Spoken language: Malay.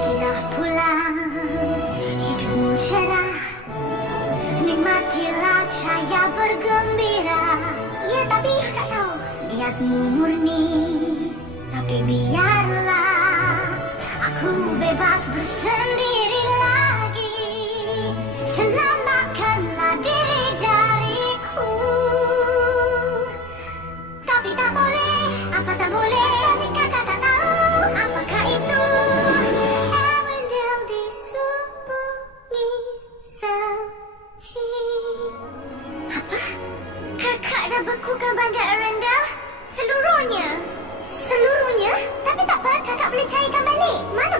Pergilah pulang, hidupmu cerah, nikmatilah cahaya bergembira. Ya tapi tak tahu niatmu murni, tapi biarlah aku bebas bersendiri lagi. Selamatkanlah diri dariku. Tapi tak boleh, apa tak boleh? Soalnya kakak tak tahu apakah itu. Avondale di Sungai Salji. Apa? Kakak dah bekukan bandar Arendelle? Seluruhnya? Seluruhnya? Tapi tak apa, kakak boleh carikan balik. Mana